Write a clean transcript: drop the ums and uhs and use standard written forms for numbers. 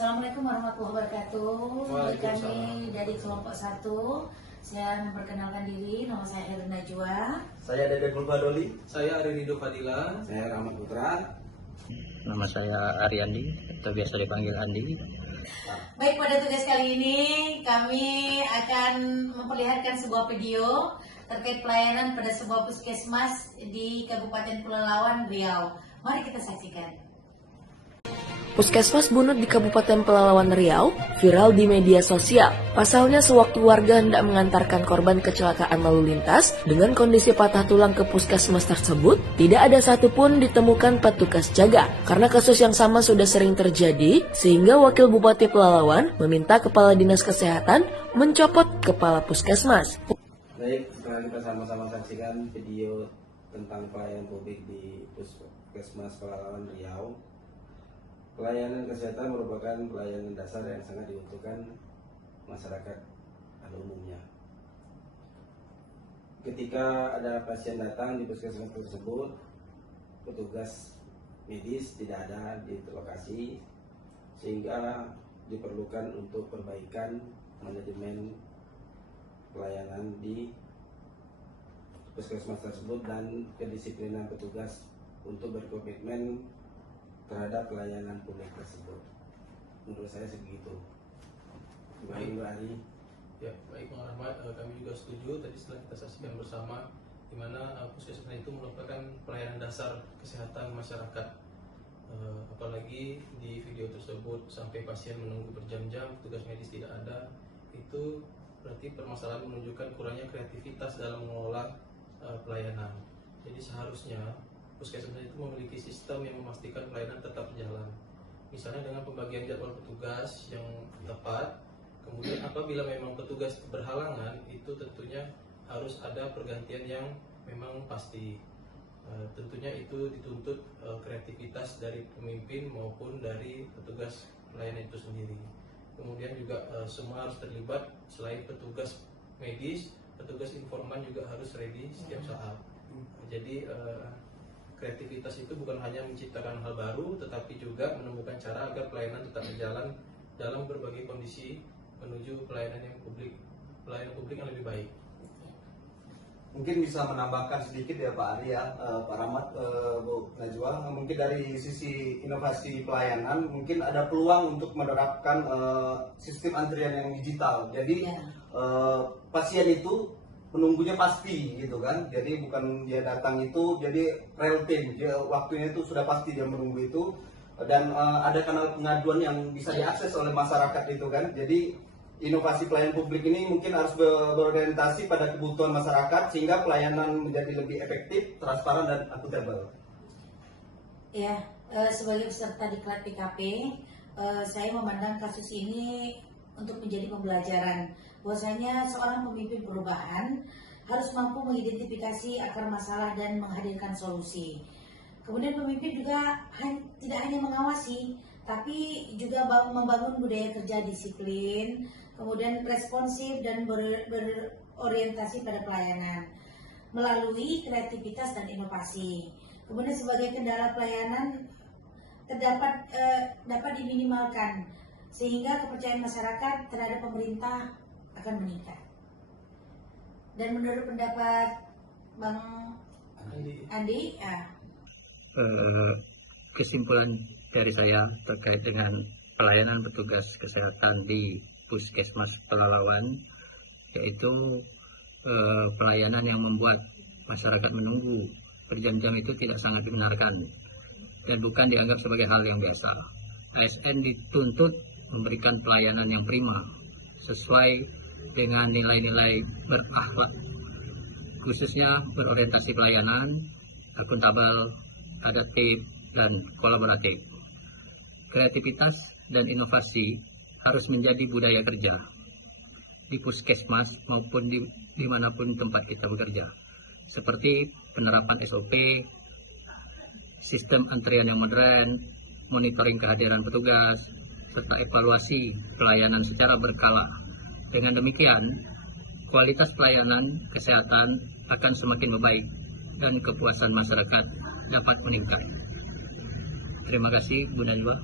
Assalamualaikum warahmatullahi wabarakatuh. Kami dari kelompok 1. Saya memperkenalkan diri, nama saya Herin Najwa. Saya Dede Kulbadoli. Saya Ari Rido Fadila. Saya Rahmat Putra. Nama saya Ariandi, atau biasa dipanggil Andi. Baik, pada tugas kali ini kami akan memperlihatkan sebuah video terkait pelayanan pada sebuah puskesmas di Kabupaten Pelalawan, Riau. Mari kita saksikan. Puskesmas Bunut di Kabupaten Pelalawan Riau viral di media sosial. Pasalnya sewaktu warga hendak mengantarkan korban kecelakaan lalu lintas dengan kondisi patah tulang ke puskesmas tersebut, tidak ada satupun ditemukan petugas jaga. Karena kasus yang sama sudah sering terjadi, sehingga Wakil Bupati Pelalawan meminta Kepala Dinas Kesehatan mencopot kepala puskesmas. Baik, sekarang kita sama-sama saksikan video tentang pelayanan publik di Puskesmas Pelalawan Riau. Pelayanan kesehatan merupakan pelayanan dasar yang sangat dibutuhkan masyarakat pada umumnya. Ketika ada pasien datang di puskesmas tersebut, petugas medis tidak ada di lokasi, sehingga diperlukan untuk perbaikan manajemen pelayanan di puskesmas tersebut dan kedisiplinan petugas untuk berkomitmen terhadap pelayanan publik tersebut. Menurut saya segitu. Baik, Mbak Ari. Ya, baik Bang Rahmat, kami juga setuju tadi setelah kita saksikan bersama di mana puskesmas itu merupakan pelayanan dasar kesehatan masyarakat. Apalagi di video tersebut sampai pasien menunggu berjam-jam, petugas medis tidak ada, itu berarti permasalahan menunjukkan kurangnya kreativitas dalam mengelola pelayanan. Jadi seharusnya puskesmas itu memiliki sistem yang memastikan pelayanan tetap berjalan. Misalnya dengan pembagian jadwal petugas yang tepat. Kemudian apabila memang petugas berhalangan, itu tentunya harus ada pergantian yang memang pasti. Tentunya itu dituntut kreativitas dari pemimpin maupun dari petugas pelayanan itu sendiri. Kemudian juga semua harus terlibat, selain petugas medis, petugas informan juga harus ready setiap saat. Jadi kreativitas itu bukan hanya menciptakan hal baru, tetapi juga menemukan cara agar pelayanan tetap berjalan dalam berbagai kondisi menuju pelayanan publik yang lebih baik. Mungkin bisa menambahkan sedikit ya Pak Ari ya, Pak Rahmat, Bu Najwa. Mungkin dari sisi inovasi pelayanan, mungkin ada peluang untuk menerapkan sistem antrian yang digital. Jadi pasien itu menunggunya pasti gitu kan, jadi bukan dia datang itu jadi real time, dia waktunya itu sudah pasti dia menunggu itu, dan ada kanal pengaduan yang bisa diakses oleh masyarakat itu kan. Jadi inovasi pelayanan publik ini mungkin harus berorientasi pada kebutuhan masyarakat sehingga pelayanan menjadi lebih efektif, transparan dan akuntabel. Ya, sebagai peserta diklat PKP, saya memandang kasus ini untuk menjadi pembelajaran bahwasanya seorang pemimpin perubahan harus mampu mengidentifikasi akar masalah dan menghadirkan solusi. Kemudian pemimpin juga tidak hanya mengawasi, tapi juga membangun budaya kerja disiplin, kemudian responsif dan berorientasi pada pelayanan melalui kreativitas dan inovasi. Kemudian sebagai kendala pelayanan dapat diminimalkan sehingga kepercayaan masyarakat terhadap pemerintah akan meningkat. Dan menurut pendapat Bang Andi, kesimpulan dari saya terkait dengan pelayanan petugas kesehatan di Puskesmas Pelalawan, yaitu pelayanan yang membuat masyarakat menunggu berjam-jam itu tidak sangat dibenarkan dan bukan dianggap sebagai hal yang biasa. ASN dituntut memberikan pelayanan yang prima sesuai dengan nilai-nilai berakhlak, khususnya berorientasi pelayanan, akuntabel, adaptif, dan kolaboratif. Kreativitas dan inovasi harus menjadi budaya kerja di puskesmas maupun dimanapun tempat kita bekerja, seperti penerapan SOP, sistem antrian yang modern, monitoring kehadiran petugas, serta evaluasi pelayanan secara berkala. Dengan demikian, kualitas pelayanan kesehatan akan semakin membaik dan kepuasan masyarakat dapat meningkat. Terima kasih, Bu Najwa.